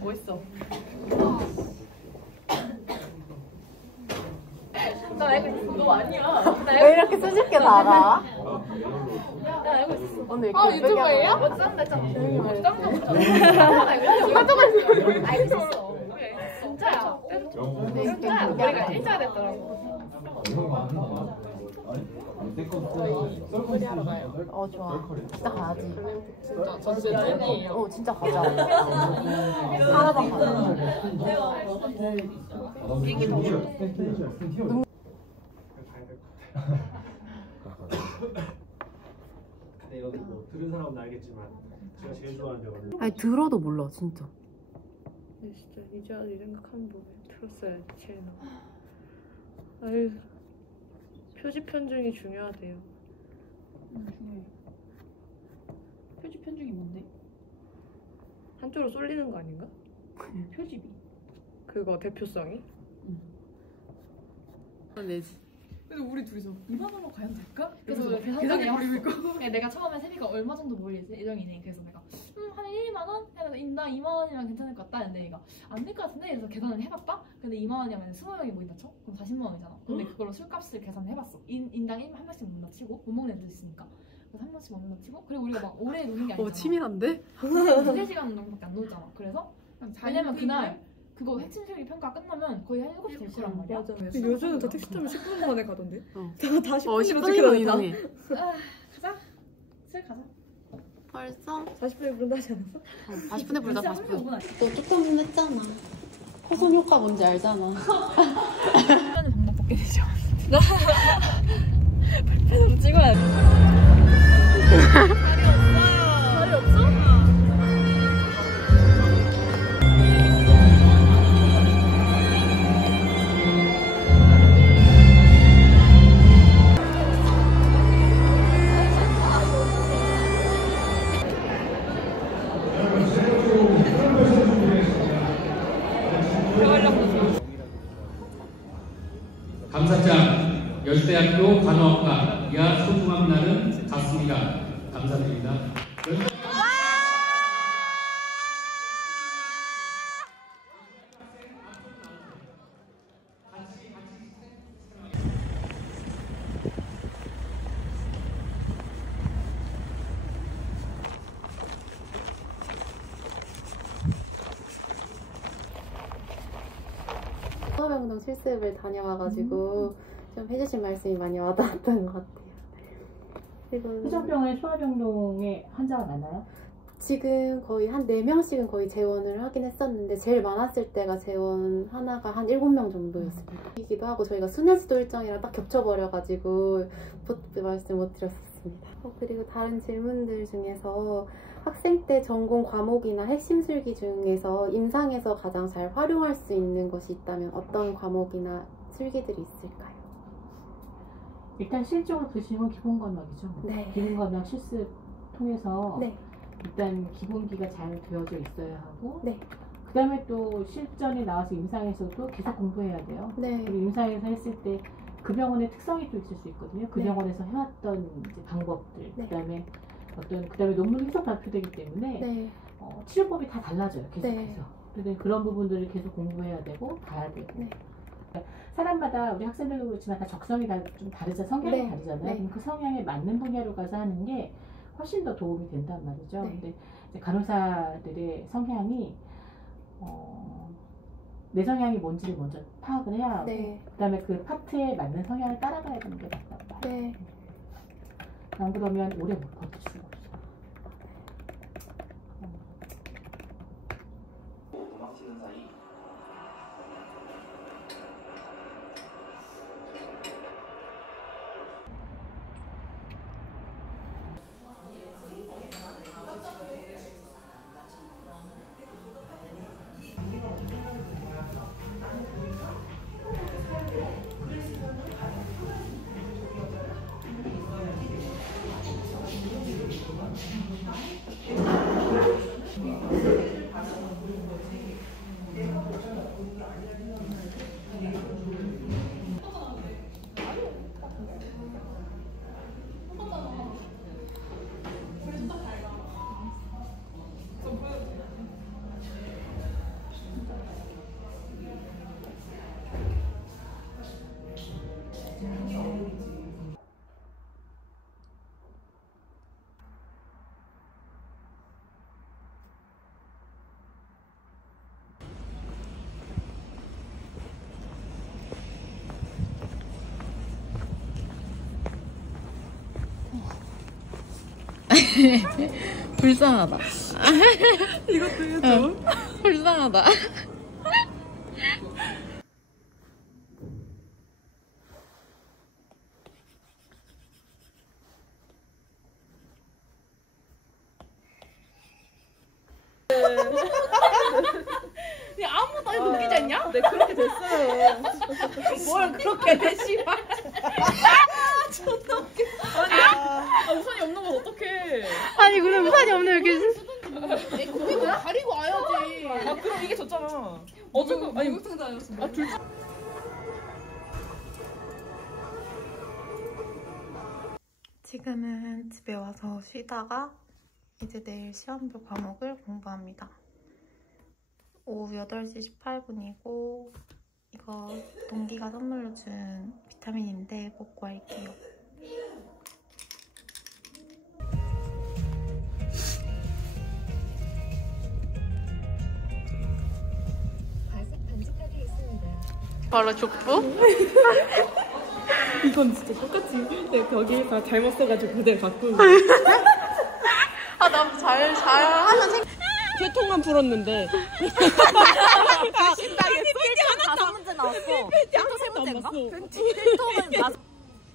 멋있어. 나 알고 있어. 너 아니야. 왜 이렇게 수줍게 나가? 나 알고 있었어. 오늘 유튜버예요? 뭐 짠다 짠. 짠다 알고 있었어. 진짜야. 진짜야. 우리가 일자가 됐더라고. 좋아. 진짜 가야지. 진짜 전 진짜 찐이에요. 진짜 가자. 하나만 가자. 비행기 타고. 근데 여기 뭐 들은 사람은 알겠지만 제가 제일 좋아하는 데거든요. 아니 들어도 몰라 진짜. 진짜 이제 아직 생각하면 보면 들었어야지 제일 나. 아유 표지 편중이 중요하대요. 중요해. 표지 편중이 뭔데? 한쪽으로 쏠리는 거 아닌가? 표지비. 그거 대표성이? 내지. 그래서 우리 둘이서 2만 원으로 과연 될까? 그래서 계산기 돌리고 있고. 내가 처음에 세미가 얼마 정도 모을 예정이네. 그래서 내가 한 1만 원? 해서 인당 2만 원이면 괜찮을 것 같다. 근데 얘가 안 될 것 같은데? 그래서 계산을 해봤다? 근데 2만 원이면 20명이 모인다 쳐? 그럼 40만 원이잖아. 근데 그걸로 술값을 계산을 해봤어. 인당 한 명씩 먹는다 치고 못 먹는 애들 있으니까. 그래서 한 명씩 먹는다 치고 그리고 우리가 막 오래 노는 게 아니잖아. 치밀한데? 3시간 정도밖에 안 놀잖아. 그래서 왜냐면 그날 그거 핵심 실기 평가 끝나면 거의 한 7시 될 거란 말이야. 맞아. 요즘은 다 택시 타면 10분 만에 가던데? 다 10분이면 이상해. 가자. 슬 가자. 벌써? 40분에 부른다 하지 않았어? 40분에 부르자 40분 40분. 5분 아니야? 너 조금 했잖아. 호송 효과 뭔지 알잖아. 하는 방법 뽑게 되죠. 발펜으로 찍어야 돼. 자리 없어? 감사장 여주대학교 간호학과 이하 소중한 날은 같습니다. 감사드립니다. 소아병동 실습을 다녀와가지고 좀 해주신 말씀이 많이 와닿았던 것 같아요. 그리고 회전병원 소아병동에 환자가 많아요? 지금 거의 한 4명씩은 거의 재원을 하긴 했었는데 제일 많았을 때가 재원 하나가 한 7명 정도였습니다. 이기도 하고 저희가 순회수도 일정이랑 딱 겹쳐버려가지고 말씀 못 드렸었습니다. 그리고 다른 질문들 중에서 학생 때 전공 과목이나 핵심 술기 중에서 임상에서 가장 잘 활용할 수 있는 것이 있다면 어떤 과목이나 술기들이 있을까요? 일단 실적으로 드시는 건 기본관학이죠. 네. 기본관학 실습 통해서 네. 일단 기본기가 잘 되어져 있어야 하고 네. 그 다음에 또 실전에 나와서 임상에서도 계속 공부해야 돼요. 네. 그리고 임상에서 했을 때 그 병원의 특성이 또 있을 수 있거든요. 그 네. 병원에서 해왔던 이제 방법들, 네. 그다음에 논문이 계속 발표되기 때문에 네. 치료법이 다 달라져요. 계속해서. 네. 그래서 그런 부분들을 계속 공부해야 되고 봐야 되고. 네. 사람마다 우리 학생들도 그렇지만 다 적성이 좀 다르잖아요. 성향이 네. 다르잖아요. 네. 그럼 그 성향에 맞는 분야로 가서 하는 게 훨씬 더 도움이 된단 말이죠. 네. 근데 이제 간호사들의 성향이 내 성향이 뭔지를 먼저 파악을 해야 하고 네. 그다음에 그 파트에 맞는 성향을 따라가야 되는 게 맞단 말이에요. 네. 안 그러면 오래 못 버틸 수가 없어요. 도망치는 사이 불쌍하다. 이것도 해줘. 불쌍하다. 야, 아무것도 안 해도 웃기지 않냐? 네, 그렇게 됐어요. 뭘 그렇게 해, 씨발. 존나 웃겨. 아니, 우산이 없는 건 어떡해. 아니 근데 우산이 없네 이렇게. 내 고기 그냥 가리고 와야지. 아, 그럼 이게 졌잖아. 어쩌고, 아니, 목욕탕자였어. 아, 둘 지금은 집에 와서 쉬다가 이제 내일 시험표 과목을 공부합니다. 오후 8시 18분이고 이거 동기가 선물로 준 비타민인데 먹고 할게요. 바로 족부? 이건 진짜 똑같이 내 거기에서 잘못 써가지고 그대로 바꾸고. 아, 나 잘 하는 생 개통만 풀었는데. 다섯 문제 나왔어. 필통 세 문제인가? 필통은 다섯.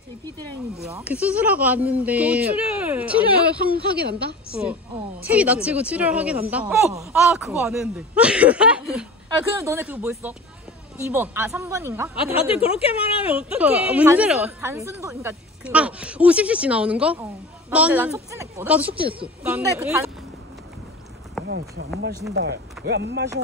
JP드라인이 뭐야? 그 수술하고 왔는데 출혈 확인한다? 체위 낮추고 출혈 확인한다? 아 그거 안 했는데. 아 그럼 너네 그거 뭐 했어? 2번. 아 3번인가? 아, 다들 그렇게 말하면 어떡해. 문제를 단순도 그러니까 그거. 아 50cc 나오는 거? 난 촉진했거든. 나도 촉진했어. 근데 그 단. 형 지금 안 마신다. 왜 안 마셔?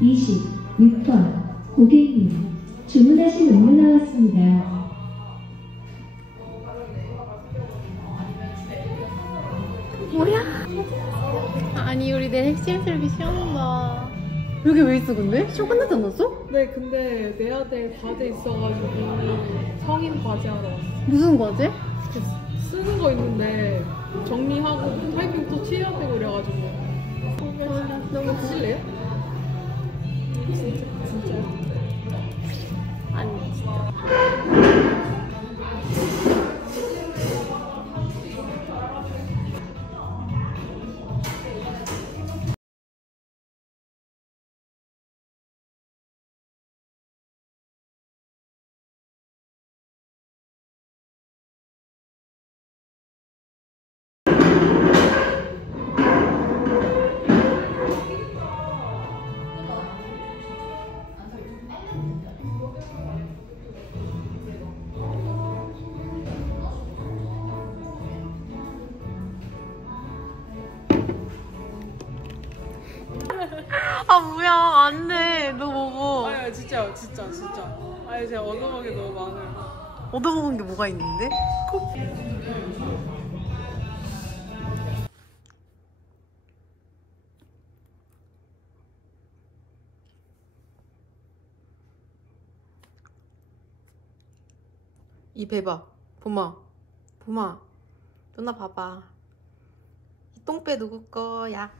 26번 고객님 주문하신 음료 나왔습니다. 아니 우리 내일 핵심 실기 시험 봐. 여기 왜 있어 근데? 시험 끝나지 않았어? 네, 근데 내야 될 과제 있어가지고 성인 과제 하러 왔어. 무슨 과제? 쓰는 거 있는데 정리하고 타이핑 또 치해야 되고 그래가지고. 너무 하실래요? 진짜. 아니 진짜. 아 뭐야 안돼 너 먹어. 아니 진짜. 아니 제가 얻어먹은 게 너무 많아요. 얻어먹은 게 뭐가 있는데? 이 배봐. 봄아 누나 봐봐. 이 똥배 누구 거야?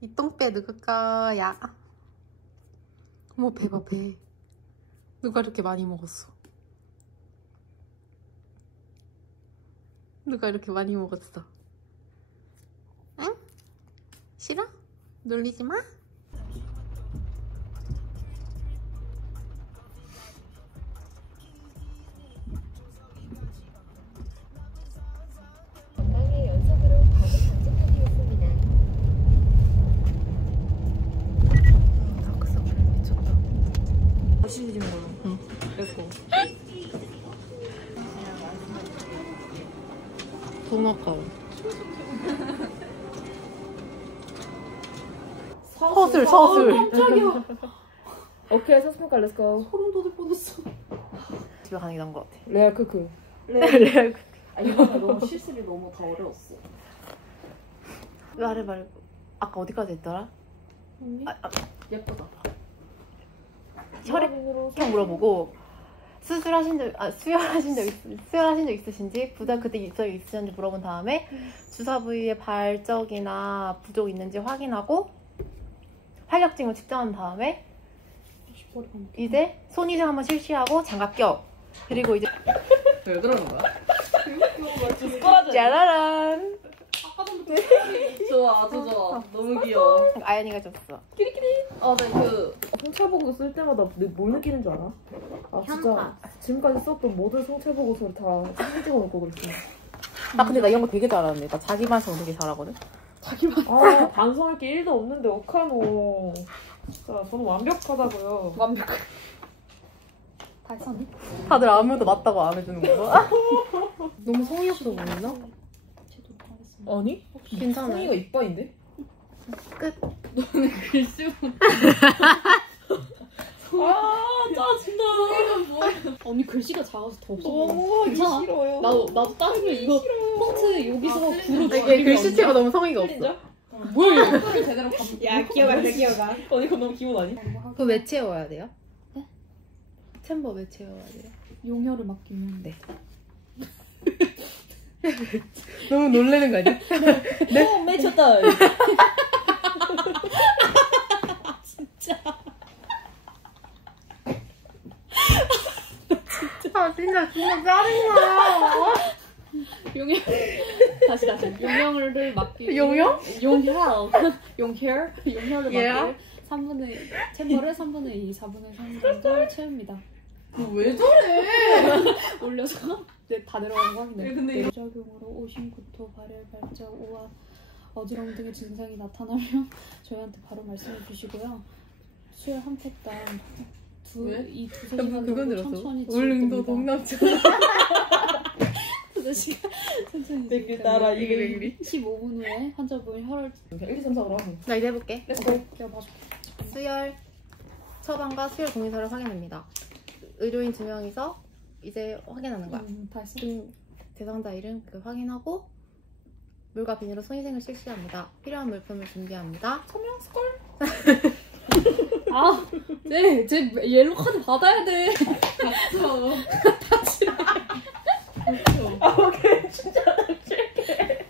이 똥배 누구 거야? 어머 배봐 배. 누가 이렇게 많이 먹었어? 누가 이렇게 많이 먹었어? 응? 싫어? 놀리지 마? 건강에 연속으로 렛츠고. 동화가운. 서술. 깜짝이야. 오케이, 서스니까 렛츠고. 소름 돋을 뻔했어. 집에 가는 게 나은 것 같아. 레알 크크. 레알 크크. 아, 이번에 너무 실습이 너무 다 어려웠어. 말해 말고. 아까 어디까지 했더라? 예쁘다. 혈액형 물어보고 수혈하신 적 있으신지 부작 그때 입적이 있으셨는지 물어본 다음에 주사 부위에 발적이나 부족 있는지 확인하고 활력증을 측정한 다음에 이제 손이정 한번 실시하고 장갑 껴. 그리고 이제 왜 그러는 거야? 짜라란. 좋아, 아주 좋아. 너무 귀여워. 아연이가 줬어. 아, 나 성찰 보고 쓸 때마다 뭘 느끼는 줄 알아? 아, 진짜 지금까지 썼던 모든 성찰 보고서를 다 사진 찍어놓고 그랬어. 나 근데 나 이런 거 되게 잘하는데. 나 자기 반성 되게 잘하거든. 아, 반성할 게 1도 없는데 어카노. 진짜 저는 완벽하다고요. 다 했었니? 다들 아무도 맞다고 안 해주는 거야? 너무 성의 없어 보이나? 아니? 괜찮아요. 성의가 이빠인데? 끝. 너는 글씨 아, 짜증나. 언니 글씨가 작아서 더 없어 보여. 너무 하기 괜찮아? 싫어요. 나도 다른 게 이거 폰트 여기서 구로 이게 글씨체가 너무 성의가 없어. 틀린자? 뭐야 이거 제대로 감. 야, 기어가. 언니 그거 너무 기분 아니? 그거 왜 채워야 돼요? 네? 챔버 왜 채워야 돼요? 용혈을 맡기면 네. 너무 놀라는 거 아니야? 네? 맺혔다. 아 진짜 짜증나. 용혈 다시 용혈을 맡기. 용혈? 용혈을 맡기. 3분의 챔버를 3분의 2, 4분의 3 정도 채웁니다. 왜 저래? 올려서 다 내려가는 거 확인해. 근데 부작용으로 오심, 구토, 발열, 발작, 오한, 어지러움 등의 증상이 나타나면 저희한테 바로 말씀해 주시고요. 수혈 한 팩당 이 두세 시간 정도 천천히 울릉도 동남쪽. 두세 시간 천천히 댓글 따라 이글이글이. 15분 후에 환자분 혈액 1, 2, 3, 4로 하면. 나 이제 해볼게. 렛츠고. 내가 봐줄게. 수혈 처방과 수혈 동의서를 확인합니다. 의료인 2명이서 이제 확인하는 거야. 다 했어. 대상자 이름 확인하고 물과 비닐로 손위생을 실시합니다. 필요한 물품을 준비합니다. 서명 스컬. 제 옐로 카드 받아야 돼. 오케이, 진짜 칠게.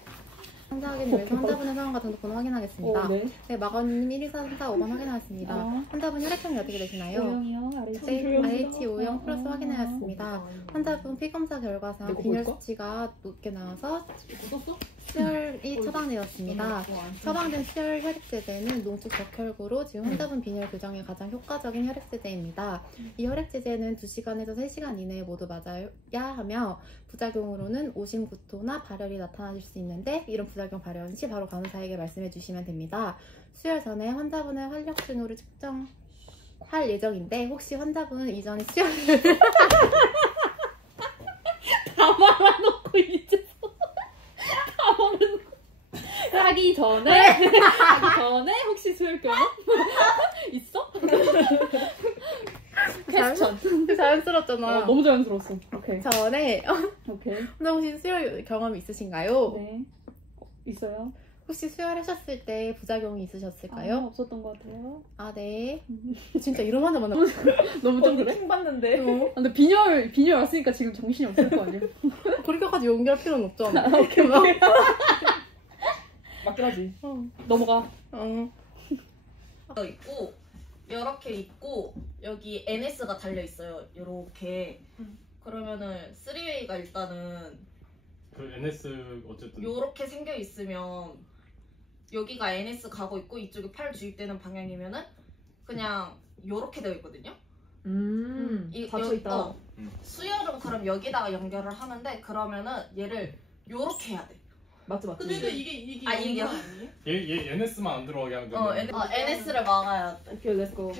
환자 확인 위해서 환자분의 상황과 등록번호 확인하겠습니다. 네. 네, 마건님 1, 2, 3, 4, 5번 확인하였습니다. 환자분 혈액형이 어떻게 되시나요? O형이요. 네, RH O형 플러스 확인하였습니다. 환자분 피검사 결과상 내가 빈혈 볼까? 수치가 높게 나와서 묻었어? 수혈이 처방되었습니다. 처방된 수혈 혈액제제는 농축 적혈구로 지금 환자분 빈혈 교정에 가장 효과적인 혈액제제입니다. 이 혈액제제는 2시간에서 3시간 이내에 모두 맞아야 하며 부작용으로는 오심, 구토나 발열이 나타나실 수 있는데 이런 부작용 발현 시 바로 간호사에게 말씀해 주시면 됩니다. 수혈 전에 환자분의 활력증으로 측정할 예정인데 혹시 환자분은 이전에 수혈을 다 말아놓고 이제 다 말아놓고 하기 전에 혹시 수혈 경험 있어? 퀘스천. 자연스럽잖아. 너무 자연스러웠어. 오케이. 전에 오케이. 근데 혹시 수혈 경험이 있으신가요? 네. 있어요? 혹시 수혈하셨을 때 부작용이 있으셨을까요? 없었던 것 같아요. 아, 네. 진짜 이런 환자 만나. 너무 좀 그래? 킹 받는데. 근데 빈혈 왔으니까 지금 정신이 없을 거 아니야? 그렇게까지 연기할 필요는 없잖아. 오케이. 맞긴 하지. 넘어가. 있고 이렇게 있고 여기 NS가 달려 있어요. 이렇게 그러면은 3웨이가 일단은 그 NS 어쨌든 이렇게 생겨 있으면 여기가 NS 가고 있고 이쪽이 팔 주입되는 방향이면은 그냥 이렇게 되어 있거든요. 닫혀 있다. 수혈은 그럼 여기다가 연결을 하는데 그러면은 얘를 이렇게 해야 돼. 맞지. 근데 이게 아니에요? 얘 NS만 안 들어가게 하는 거야. NS를 막아야 돼. 오케이, 렛츠고.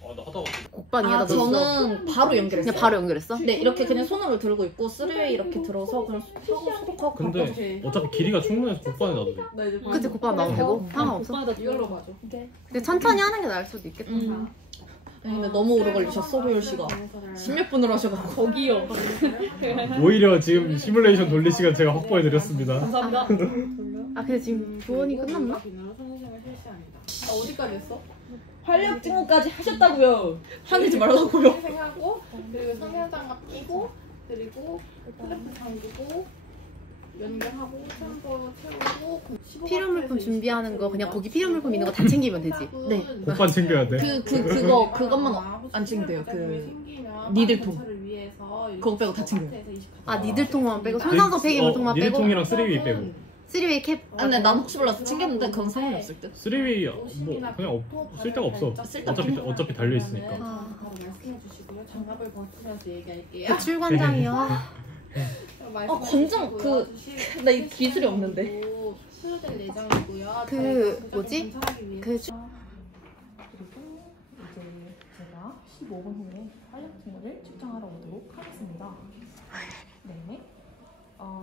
나 하다가 곡반이야. 저는 바로 연결했어요. 그냥 바로 연결했어? 네, 이렇게 그냥 손으로 들고 있고 3웨이 이렇게 들어서 그냥 하고 소독하고 근데 어차피 길이가 충분해서 곡반에 놔도 돼. 그치, 곡반 나오면 되고 상관없어. 이걸로 가죠. 근데 천천히 하는 게 나을 수도 있겠다. 근데 너무 오래 걸리셨어, 호율 씨가. 10몇 분을 하셔가지고. 거기요. 오히려 지금 시뮬레이션 돌릴 시간 제가 확보해드렸습니다. 감사합니다. 아 근데 지금 교원이 끝났나? 어디까지 했어? 활력 증후까지 하셨다고요. 화내지 말라고요. 생하고 그리고 성형장갑 끼고 그리고 플래프 잠그고 연결하고 챔버 채우고 필요물품 준비하는 거 그냥 거기 필요물품 있는 거 다 챙기면 되지. 네. 곡반 챙겨야 돼. 그것만 안 챙겨도 돼요. 니들통. 그거 빼고 다 챙겨요. 아 니들통만 빼고 손상성 폐기물통만 빼고. 니들통이랑 3웨이 빼고. 3웨이 캡. 아, 근데 난 혹시 몰라서 챙겼는데 그건 상관없을 듯. 3웨이 뭐 그냥 쓸 데가 없어. 어차피 달려 있으니까. 말씀해 주시고요. 장갑을 벗으면서 얘기할게요. 배출관장이요. 권장 나 이 기술이 없는데. 수료될 내장이고요. 그 뭐지? 그 그리고 이제 제가 15분 후에 활력 증후를 측정하러 오도록 하겠습니다. 네.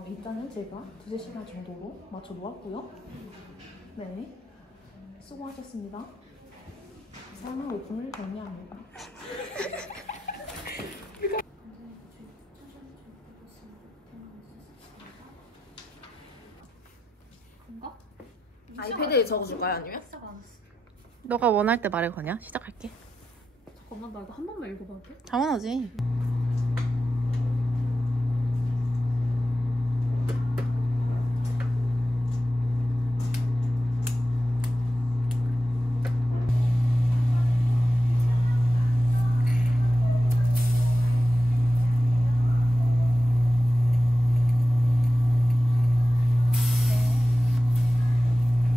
일단은 제가 2-3시간 정도로 맞춰 놓았고요. 네. 수고하셨습니다. 사용 후 5분을 정리합니다. 아이패드에 적어줄까요, 아니면? 너가 원할 때 말해 거냐? 시작할게. 잠깐만 나 이거 한 번만 읽어봐도 돼? 당연하지.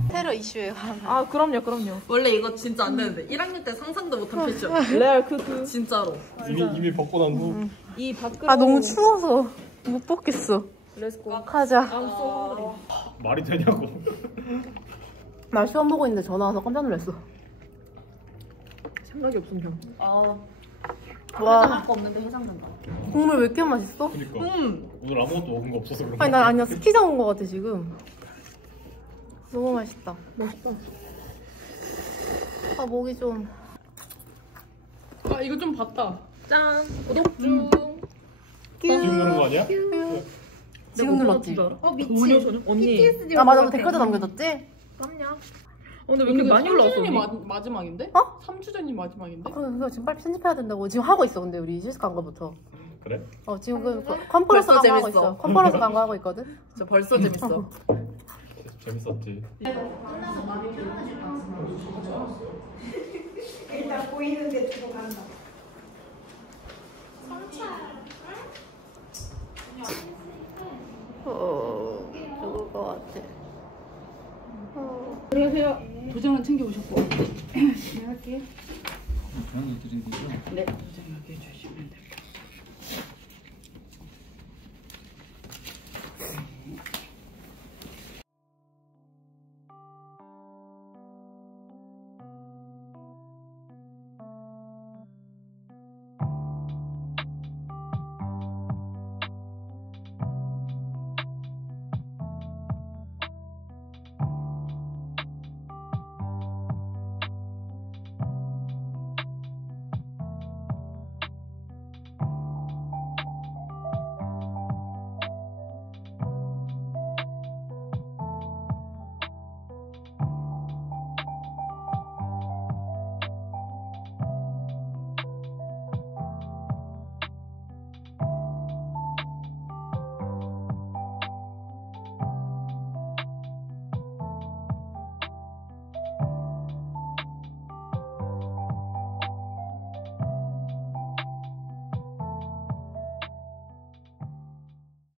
테러 이슈에 관한. 아 그럼요. 원래 이거 진짜 안 되는데 1학년 때 상상도 못한 패션. 레알 그 진짜로. 이미 벗고 난 후. 이 밖으로. 아 너무 추워서 못 벗겠어. 렛츠고. 가자. 말이 되냐고. 나 시험 보고 있는데 전화 와서 깜짝 놀랐어. 생각이 없음 형. 와 거 없는데 해장된다. 국물 왜 이렇게 맛있어? 그니까. 오늘 아무것도 먹은 거 없어서 그런 아니 난 아니야 스키장 온 거 같아 지금. 너무 맛있다. 맛있다. 아 목이 좀. 아 이거 좀 봤다. 짠. 구독 중. 지금 누른 거 아니야? 지금 눌렀지? 전혀 언니. 아 맞아 그 댓글도 남겨뒀지? 오늘 왜 이렇게 많이 올라왔어? 언니? 마지막인데? 어? 3주 전이 마지막인데? 그거 지금 빨리 편집해야 된다고 지금 하고 있어. 근데 우리 실습 간 거부터. 그래? 지금 그 컨퍼런스 벌써 간 거 하고 재밌어. 있어. 컨퍼런스 간 거 하고 있거든. 저 벌써 재밌어. 재밌었지. 일단 보이는데 두고 간다. 죽을 것 같아. 안녕하세요. 도장은 챙겨오셨고. 네, 할게요. 저는 드린 거죠? 네, 도장 여기 해주시고.